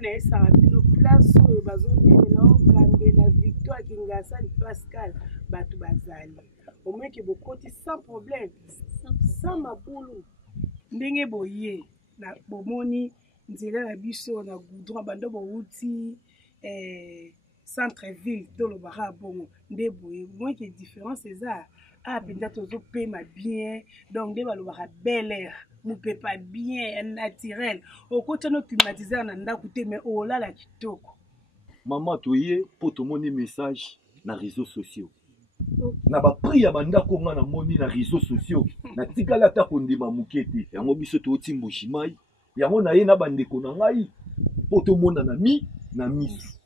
na esa bino place oyo bazobelela okangela Victoire Kingasa Pascal bato bazali au moins que bokoti sans problème sans mabulu ndenge boye na bomoni nzela na biso na goudron bando bouti centre ville tolobaka bongo nde boye au moins que différence eza penza tozo pema bien donc nde balobaka bel air nous peut pas bien naturel au côté no climatiseur na ndako te mais olala kitoko maman toye po tomoni message na réseaux sociaux na ba prix ya bandako nga na moni na réseaux sociaux na tikala ta kondima mukete yango biso to timbo shimai yango na ye na bandeko na ngai po tomona na misu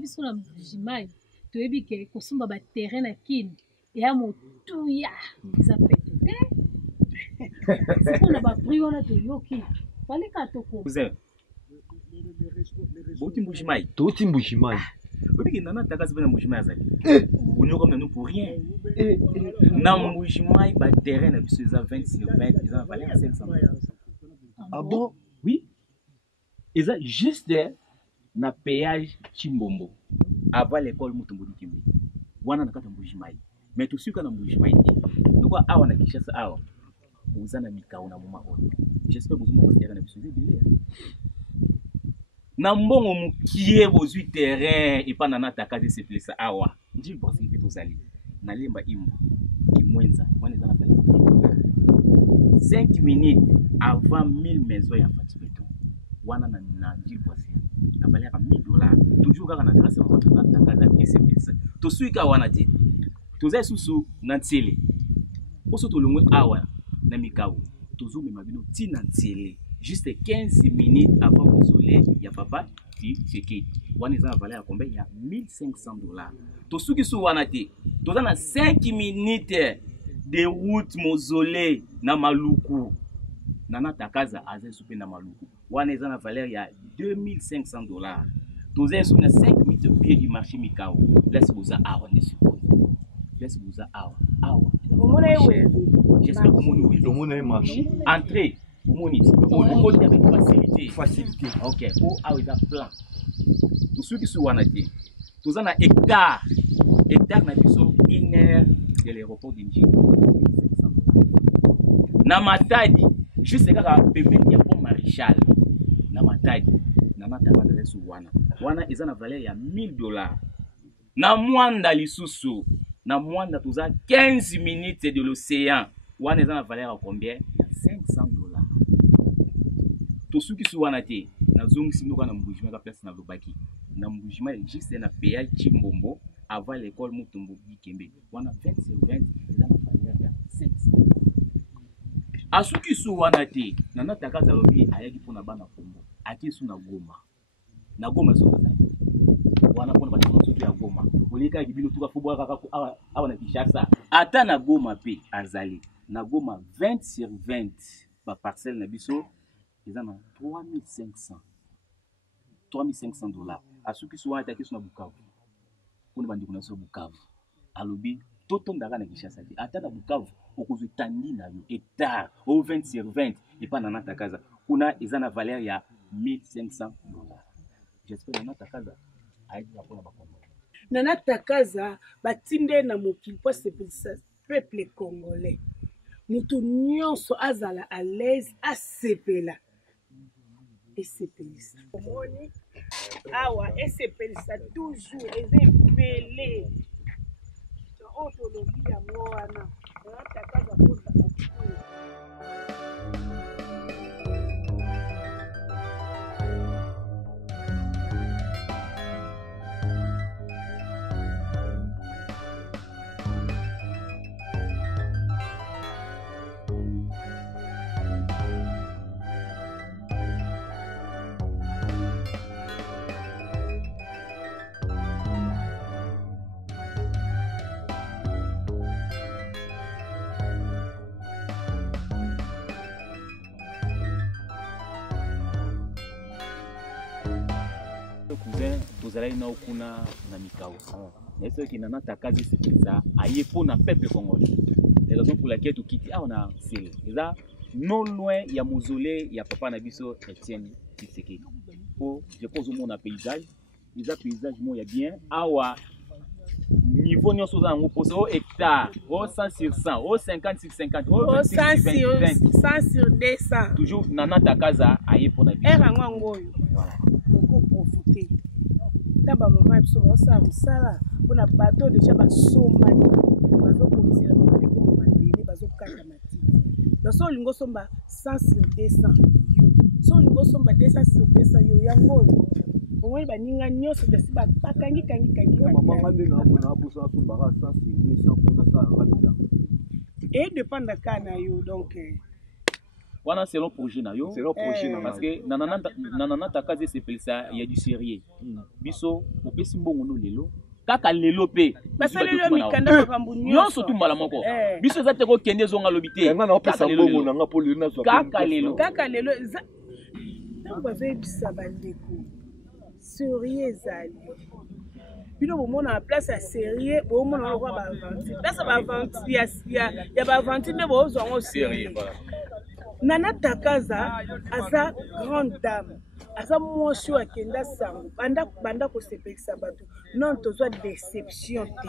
biso na shimai toyebi ke kosomba ba terrain na kini ya motuya za petete c'est pour na ba prix wana toyoki fallait ka toko cousin boti mbushimai to timbo shimai obi nana takazi bana mbushimai azali on comme nous pour rien na mbushimai ba terrain na biso za 20 sur 20 ils en valent 500. Ah bon? Oui. Ils ont juste na péage Chimbombo avant l'école Mutumbudi Kimbi. Wana nakata mbujimai. Mais tout ce qu'on a mbujimai. Donc awa na Kishasa awa. Uzana mikao na mama oyo. J'espère que vous m'avez terrain na biso bilé. Na mbongo mukie bozui terrain et pas nana takazi se place awa. Ndi bosi ki tozali. Na lemba imbo. Kimwenza. Wana zana pale. 5 minutes avant 1000 maisons ya Fatibéton. Wana na ndi bosi. Na valeur à $1000. Toujours quand on a grâce à votre takaza et c'est place. To suika wana ti. Tozai susu na tsele. Poso to longwe awa na mikao. Tozo me mabino ti na tsele. Juste 15 minutes avant le soleil, il y a papa qui checké. Wana za valeur à combien? Il y a $1500. To suki su wana ti. Toza na 5 minutes de route mausolée na Maluku. Nana takaza aze soupe na Maluku. Wana eza na valeur ya $2500. Toza soupe na 5 minutes pied du marché Mikao. Laisse boza awa ne suppose. Laisse boza awa. Awa. J'espère que mon oui. Mon marché. Entrée. Moni. Au côté avec facilité. Facilité. OK. Pour awa eza plan. Tout ceux qui sont wana ti. Toza na hectare. Hectare na biso 1 heure de l'aéroport d'Inji. Na Matadi, juste kaka pembeni ya pont Maréchal. Na Matadi, na mataka na lesu wana. Wana eza na valeur ya $1000. Na Mwanda lisusu, na Mwanda toza 15 minutes de l'océan. Wana eza na valeur ya combien? $500. To suki su wana te, na zongisi noka na mbujima ka place na lobaki. Na mbujima juste na péage Chimbombo avant l'école Mutumbudi Kimbi. Wana 20 sur 20 eza na valeur ya $500. Asuki su wana te nana takaza lobi ayaki pona bana kombo ati su na Goma so tazali wana pona bana so ya Goma oleka kibilo tuka fobo kaka awa na Kishasa ata na Goma pe azali na Goma 20 sur 20 ba parcelle na biso eza na $3500 asuki su wana taki su na Bukavu pona bandi kuna so Bukavu alobi toto ndaka na Kishasa te ata na Bukavu okozwe tandi na yo hectare au 20 sur 20 et pas nana takaza kuna eza na valeur ya $1500. J'espère nana takaza aidi yapona bakongo nana takaza batinde na mokili po sepelisa peuple congolais mutu nyonso azala à l'aise asepela esepelisa omoni awa esepelisa toujours eza ebele autologie yango wana takaza kozala cousin tozalaki na okuna na mikao mais ce qui nana takazi c'est ça aye pour na peuple congolais les raisons pour laquelle tokiti on a c'est ça non loin ya mausolée ya papa na biso Etienne Tshisekedi pour je pose au monde un paysage. Les paysages moi bien. Awa niveau nous sommes en opposé au hectare, au 100 sur 100, au 50 sur 50, au 100 sur 200. Toujours nana takaza aye pour la vie. Erangangoyo. Beaucoup profiter. Taba maman biso ça musala pour na bateau déjà ba somba. Bazo komisela maman ko maman bini bazo kata matiti. Donc so lingo somba 100 sur 200. So lingo somba 200 sur 200 yo yango. Owe ba ninga nyoso de siba pakangi kangi. Maman ngande na bona abusa sombara 100 sur 200 pour na ça ngabila. Et dépend de kana yo donc Voilà, c'est le projet na yo. C'est le projet parce que nanana takaze c'est ça il y a du sérieux. Biso opesi mbongo no lelo. Kaka lelo pe. Parce que lelo mikanda makambu nyonso tu mbala moko. Biso za te ko kende zonga lobité. Nga na opesa mbongo na nga pole na zo. Kaka lelo donc avec ça bandeko. Sérieux zali. Bino bomona na place ya sérieux bomona na kwa ba aventure. Place ba aventure ya ba aventure ne bozo ngo sérieux. Nana Takaza aza grande dame. Aza mwasi wa kenda sango. Banda ko sepekisa bato. Non tozwa déception te.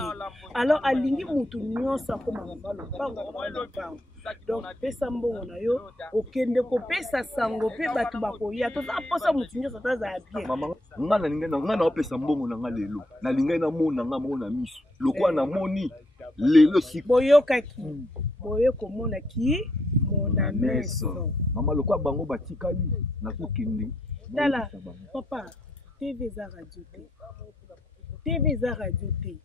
Alors alingi mutu nyonso ko mangalo. Pango. Donc pesa mbongo na yo okende ko pesa sango pe bato bakoya. Toza posa mutu nyonso taza bien. Mama nga na opesa mbongo na nga lelo. Na linga na mona nga mona miso. Lokwa na moni lelo si boyokaki. Boyoko mona ki mona meso. Mama lokwa bango batikali na kokende. Tala papa TV za radio te. TV za radio te.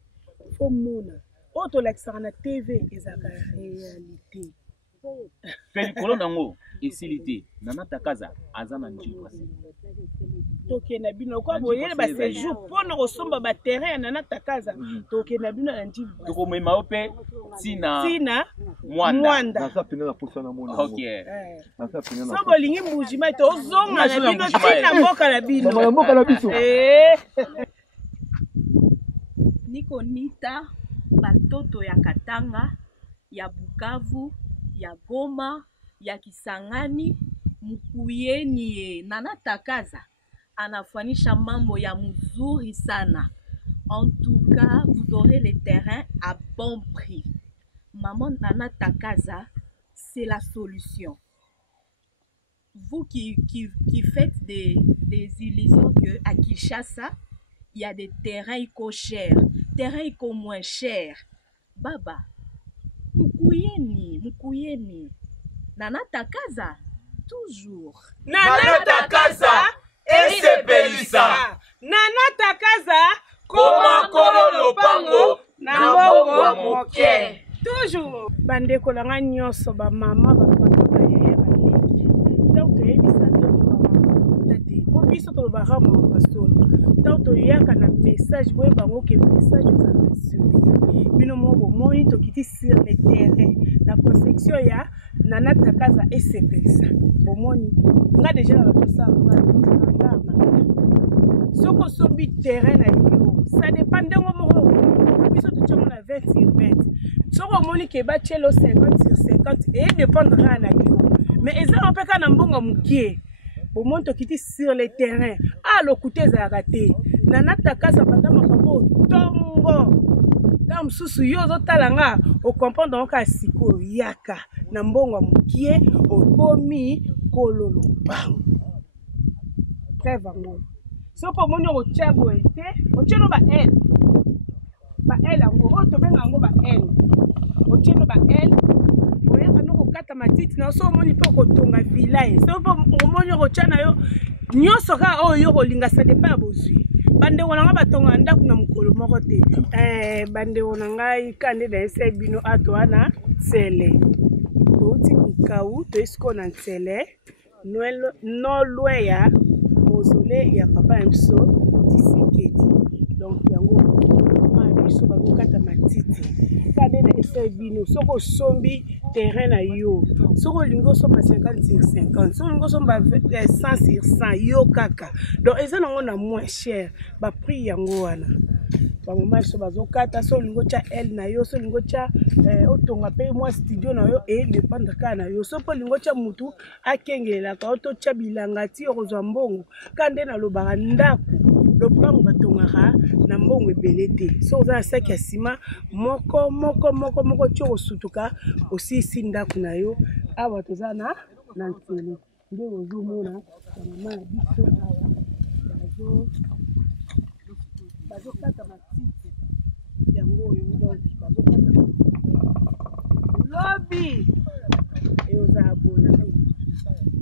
Fo mona. Oto l'accent na TV ezaka réalité. Pelikolo nango esilité nana takaza azana njiko. Toke na bino kwa boyele ba séjour pona kosomba ba terrain nana takaza. Toke na bino na njiko. Toko mema ope tina mwanda. Na sa pena na posa na mona. OK. Na sa pena na. Sobo lingi mbujima to zonga na bino tina mboka na bino. Mama mboka na biso. Niko nita batoto ya Katanga, ya Bukavu, ya Goma, ya Kisangani, mukuyeni Nana Takaza anafanisha mambo ya mzuri sana. En tout cas, vous aurez les terrains à bon prix. Maman Nana Takaza, c'est la solution. Vous qui faites des illusions qu'à Kinshasa, il y a des terrains chers, terrains moins chers. Baba, mukuyeni. Nana Takaza, toujours. Nana Takaza, esepelisa. Nana Takaza, Koma kolo lopango, na bongo moke. Toujours. Bandeko langa nyonso ba mama ba papa ba yaya ba leki. Donc toyebisa ndoto ba mama tate. Po biso to ba rama ba solo. Donc toyaka na message boye bango ke message za rassurer. Bino mo bo moni to kiti sur le terrain. La conception ya Nana Takaza esepelisa. Bo moni nga déjà na ba ça nga soko sombi terrain na yo. Ça dépend de mo biso to tchongo na 20 sur 20. Soko moni ke ba chelo 50 sur 50 et dépendra na yo. Mais ezala peka na mbongo mukie. Bo monto kiti sur le terrain. Ah le côté za raté. Nana Takaza banda makambo tongo. Tam susu yo zo talanga o comprendre donc asiko yaka na mbongo mukie okomi kololo bang. Très vango. Soko moni o chabo ete, o chelo ba L. Ba L ango, o to benga ango ba L. O chelo ba L. O ya kanu ko kata matiti na so moni po ko tonga village. So po moni o chana yo nyoso ka o yo ko linga sa de pa bozwi. Bande wona nga batonga ndaku na mukolo moko te. Bande wona nga ikande na ese bino ato ana sele. To uti mikau to isko na sele. No loya mausolée ya papa Mso Tshisekedi. Donc yango mama biso bakokata matiti. Kade na ese bino soko sombi terrain na yo. Soko lingo somba 50 sur 50. Soko lingo somba 100 sur 100 yo kaka. Donc eza nango na moins cher ba prix yango wana. bamoma so bazokata so olingo tya ele na yo so olingo tya otonga mpe mwa studio na yo edependre kaka na yo so mpo olingo tya mutu akengelelaka yo to tya bilanga ti okozwa mbongo ka nde nalobaka ndako lopango batongaka na mbongo ebele te so oza na saki ya nsima moko ti okosutuka osisi ndako na yo awa toza na nzela nde ozomona bamama ya biso awa bazokata matiti yango oyo donc bazokata lobi eozala boye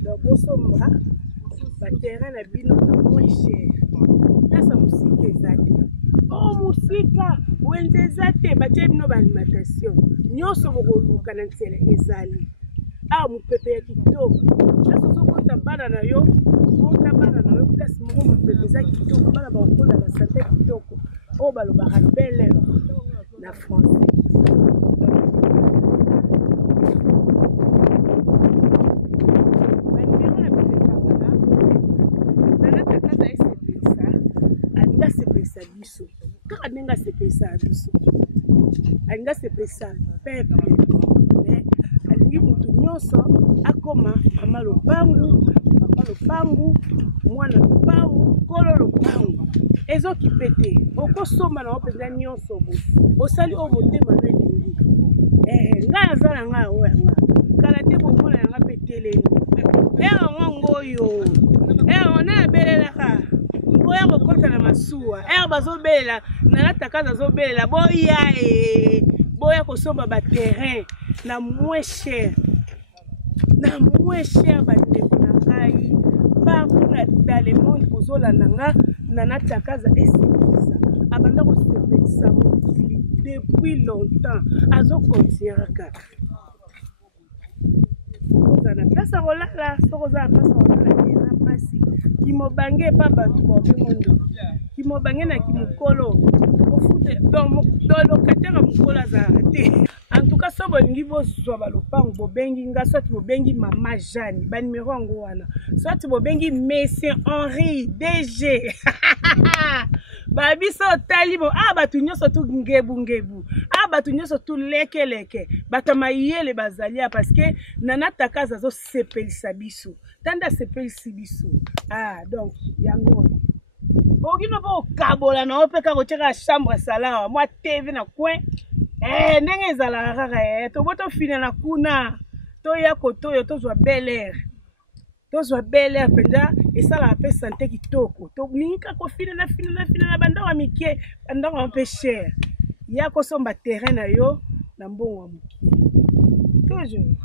donc bosomba baterrain na bino na moins cher plasa mosika eza te mosika wenze eza te batie bino baalimentation nyonso bokoluka na nzela ezali awa mopepe ya kitoko plasi ozokota bana na yo kota bana na yo plasi moko mopepe eza kitoko bana bakokola na sante kitoko oyo balobaka bele na français banimero na biso eza wana nanatakaza esepelisa alingi asepelisa biso kaka ndenge asepelisa biso alingi asepelisa peple alingi mutu nyonso akoma mama lopangu papa lopangu mwana lopangu kolo lopangu ezokipe te okosomba na openza nyonso bo osali oyo motema no elingi ngai aza na ngai awo yanga kala te bomona yanga mpe teleli yango oyo yango na yabelelaka boya kokota na masuwa bazobelela nanatakaza azobelela boya boya kosomba baterrain na moins cher bandeko na ngai partout dans le monde ozolanda nga nanatakaza esepelisa abanda kosepelisa mokili depuis longtemps azokontiera kaka oza na place ya kolala soko oza na place ya kolala te eza mpasi kimobange epa bato baopemondo kimobange na kimokolo ofute locataire mokolo azalaka te en tout cas so bolingi bozwa balopango bobengi nga soit bobengi mama Jeanne banimero yango wana soit bobengi monsieur Henri DG babiso otali bo bato nyonso tu ngebu bato nyonso tu lekeleke bato mayele bazali ya parce que nanatakaza azosepelisa biso tanda asepelisi biso donc yango okino po okabola na ope kaka otiaka chambre salawa mwa tv na coin ndenge ezalaka kaka tobo tofina na kuna toya kotoyo tozwa bel air mpenza esalaka mpe sante kitoko tolingi kaka kofina na bandako ya mike bandako ya mpe cher ya kosomba terrain na yo na mbongo ya mokie toujours